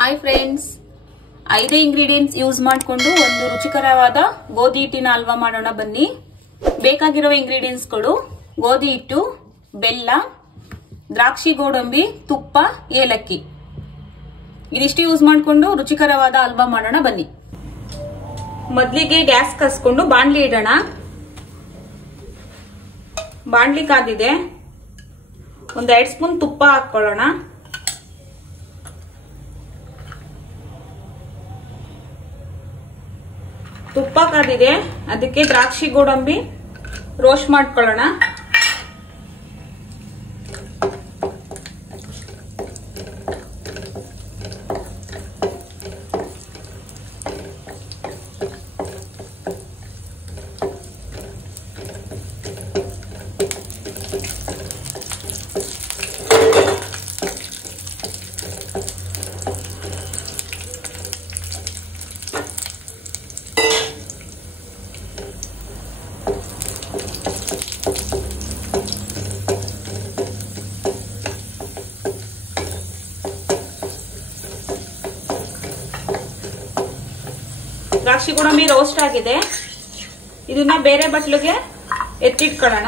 Hi friends, 5 ingredients use ಮಾಡಿಕೊಂಡು ಒಂದು ರುಚಿಕರವಾದ ಗೋಧಿ ಹಿಟ್ಟಿನ ಹಲ್ವಾ ಮಾಡೋಣ ಬನ್ನಿ. ಬೇಕಾಗಿರುವ ಇಂಗ್ರೀಡಿಯೆಂಟ್ಸ್ಗಳು ಗೋಧಿ ಹಿಟ್ಟು, ಬೆಲ್ಲ, ದ್ರಾಕ್ಷಿ ಗೋಡಂಬಿ, ತುಪ್ಪ, ಏಲಕ್ಕಿ. ಇದಿಷ್ಟು ಯೂಸ್ ಮಾಡಿಕೊಂಡು ರುಚಿಕರವಾದ ಹಲ್ವಾ ಮಾಡೋಣ ಬನ್ನಿ. ಮೊದಲಿಗೆ ಗ್ಯಾಸ್ ಕಸ್ಕೊಂಡು ಬಾಣಲಿ ಇಡೋಣ. ಬಾಣಲಿ ಕಾದಿದೆ, ಒಂದು 2 ಸ್ಪೂನ್ ತುಪ್ಪ ಹಾಕೊಳ್ಳೋಣ. ತುಪ್ಪ ಕಾದಿದೆ, ಅದಕ್ಕೆ ದ್ರಾಕ್ಷಿ ಗೋಡಂಬಿ ರೋಸ್ಟ್ ಮಾಡ್ಕೊಳ್ಳೋಣ. ದ್ರಾಕ್ಷಿ ಗೋಡಂಬಿ ರೋಸ್ಟ್ ಆಗಿದೆ, ಇದನ್ನ ಬೇರೆ ಬಟ್ಲಿಗೆ ಎತ್ತಿಟ್ಕೊಳ್ಳೋಣ.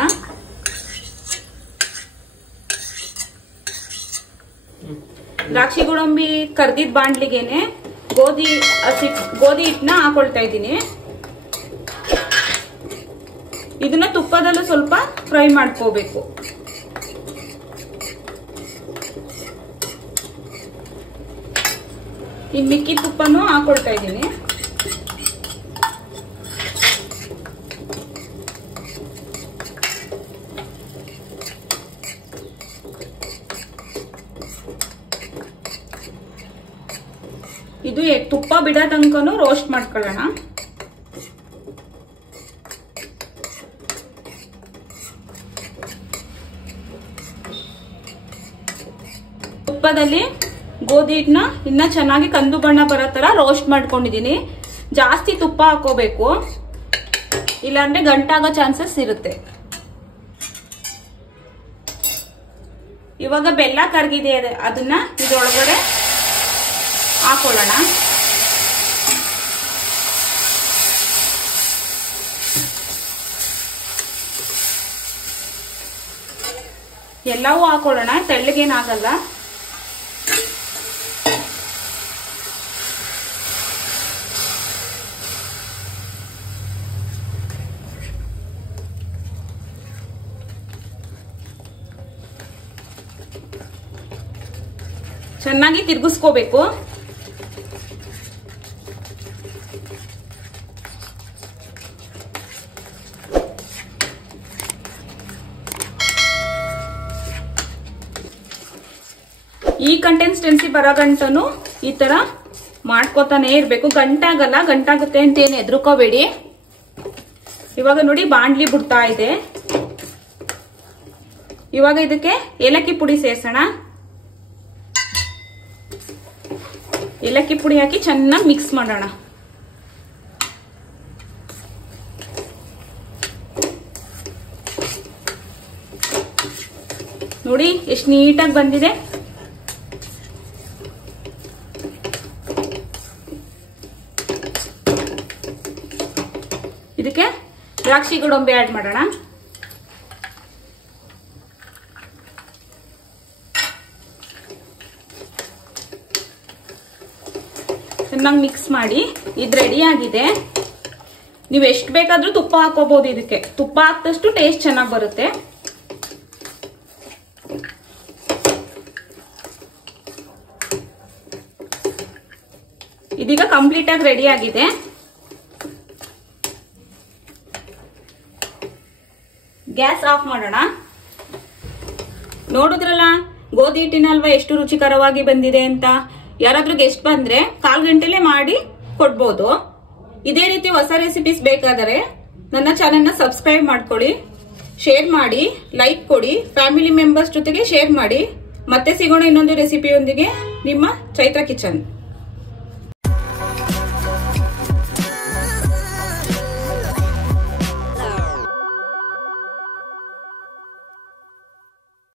ದ್ರಾಕ್ಷಿ ಗೋಡಂಬಿ ಕರ್ದಿದ್ ಬಾಂಡ್ಲಿಗೆನೆ ಗೋಧಿ ಹಿಟ್ಟನ್ನ ಹಾಕೊಳ್ತಾ ಇದ್ದೀನಿ. ಇದನ್ನ ತುಪ್ಪದಲ್ಲೂ ಸ್ವಲ್ಪ ಫ್ರೈ ಮಾಡ್ಕೋಬೇಕು. ಈ ಮಿಕ್ಕಿ ತುಪ್ಪನೂ ಹಾಕೊಳ್ತಾ ಇದ್ದೀನಿ. ಇದು ತುಪ್ಪ ಬಿಡೋ ತನಕನೂ ರೋಸ್ಟ್ ಮಾಡ್ಕೊಳ್ಳೋಣ. ತುಪ್ಪದಲ್ಲಿ ಗೋಧಿ ಹಿಟ್ಟನ್ನ ಇನ್ನ ಚೆನ್ನಾಗಿ ಕಂದು ಬಣ್ಣ ಬರೋ ತರ ರೋಸ್ಟ್ ಮಾಡ್ಕೊಂಡಿದೀನಿ. ಜಾಸ್ತಿ ತುಪ್ಪ ಹಾಕೋಬೇಕು, ಇಲ್ಲಾಂದ್ರೆ ಗಂಟಾಗೋ ಚಾನ್ಸಸ್ ಇರುತ್ತೆ. ಇವಾಗ ಬೆಲ್ಲ ಕರಗಿದೆ, ಅದನ್ನ ಇದರೊಳಗಡೆ ಹಾಕೊಳ್ಳೋಣ. ಎಲ್ಲವೂ ಹಾಕೊಳ್ಳೋಣ, ತೆಳ್ಳಗೇನಾಗಲ್ಲ. ಚೆನ್ನಾಗಿ ತಿರುಗಿಸ್ಕೋಬೇಕು. ಈ ಕನ್ಸಿಸ್ಟೆನ್ಸಿ ಬರೋ ಗಂಟನು ಈ ತರ ಮಾಡ್ಕೋತಾನೆ ಇರ್ಬೇಕು. ಗಂಟಾಗಲ್ಲ, ಗಂಟಾಗುತ್ತೆ ಅಂತ ಏನು ಹೆದರ್ಕೋಬೇಡಿ. ಇವಾಗ ನೋಡಿ ಬಾಂಡ್ಲಿ ಬಿಡ್ತಾ ಇದೆ. ಇವಾಗ ಇದಕ್ಕೆ ಏಲಕ್ಕಿ ಪುಡಿ ಸೇರ್ಸೋಣ. ಏಲಕ್ಕಿ ಪುಡಿ ಹಾಕಿ ಚೆನ್ನಾಗಿ ಮಿಕ್ಸ್ ಮಾಡೋಣ. ನೋಡಿ ಎಷ್ಟು ನೀಟಾಗಿ ಬಂದಿದೆ. ಇದಕ್ಕೆ ದ್ರಾಕ್ಷಿ ಗೋಡಂಬಿ ಆಡ್ ಮಾಡೋಣ. ಚೆನ್ನಾಗಿ ಮಿಕ್ಸ್ ಮಾಡಿ. ಇದು ರೆಡಿ ಆಗಿದೆ. ನೀವು ಎಷ್ಟು ಬೇಕಾದ್ರೂ ತುಪ್ಪ ಹಾಕೋಬಹುದು. ಇದಕ್ಕೆ ತುಪ್ಪ ಹಾಕಿದಷ್ಟು ಟೇಸ್ಟ್ ಚೆನ್ನಾಗಿ ಬರುತ್ತೆ. ಇದೀಗ ಕಂಪ್ಲೀಟ್ ಆಗಿ ರೆಡಿ ಆಗಿದೆ. ಗ್ಯಾಸ್ ಆಫ್ ಮಾಡೋಣ. ನೋಡಿದ್ರಲ್ಲ ಗೋಧಿ ಹಿಟ್ಟಿನ ಹಲ್ವಾ ಎಷ್ಟು ರುಚಿಕರವಾಗಿ ಬಂದಿದೆ ಅಂತ. ಯಾರಾದ್ರೂ ಗೆಸ್ಟ್ ಬಂದ್ರೆ 1/4 ಗಂಟೆಲೆ ಮಾಡಿ ಕೊಡ್ಬೋದು. ಇದೇ ರೀತಿ ಹೊಸ ರೆಸಿಪೀಸ್ ಬೇಕಾದರೆ ನನ್ನ ಚಾನೆಲ್ ನ ಸಬ್ಸ್ಕ್ರೈಬ್ ಮಾಡ್ಕೊಳ್ಳಿ, ಶೇರ್ ಮಾಡಿ, ಲೈಕ್ ಕೊಡಿ, ಫ್ಯಾಮಿಲಿ ಮೆಂಬರ್ಸ್ ಜೊತೆಗೆ ಶೇರ್ ಮಾಡಿ. ಮತ್ತೆ ಸಿಗೋಣ ಇನ್ನೊಂದು ರೆಸಿಪಿಯೊಂದಿಗೆ. ನಿಮ್ಮ ಚೈತ್ರ ಕಿಚನ್.